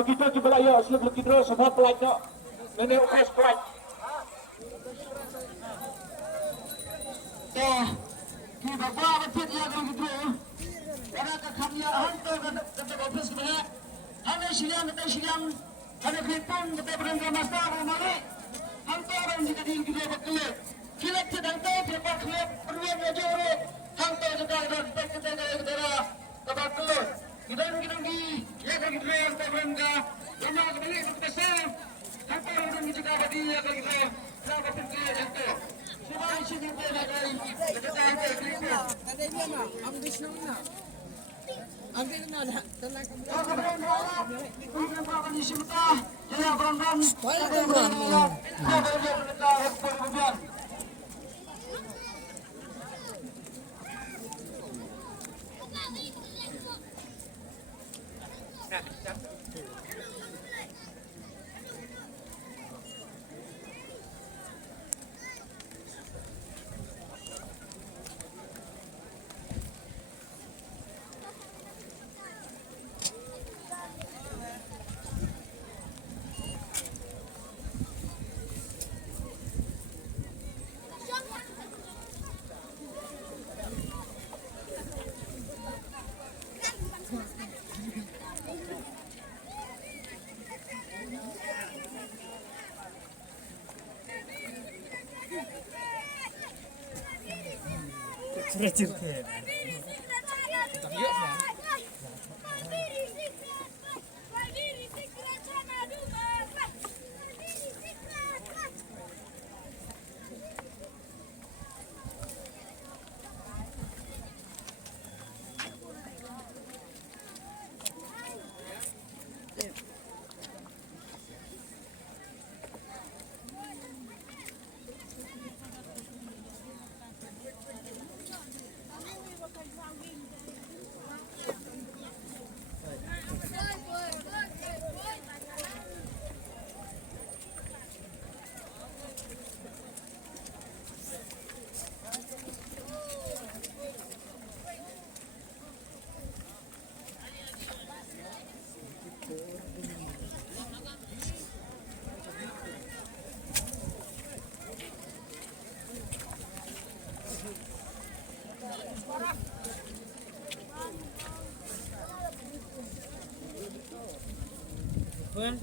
begitu coba ya sebelum begitu semua pelajar nenek khas pelajar kita bawa betul ya kalau gitu karena kami hantar ke office mana ada silang ada kripon kita berangkat master rumah hantar orang jika di kita betul kita tidak tahu berapa klub perluan major hantar juga kita betul kita lagi ya kalau gitu yang kita berangkat lama kembali kita sah hantar orang juga di ya kalau gitu berapa betul hantar semua isi kita lagi kita hantar kripon ada dia mah ambis nona ambil nona tenang cerita. Pun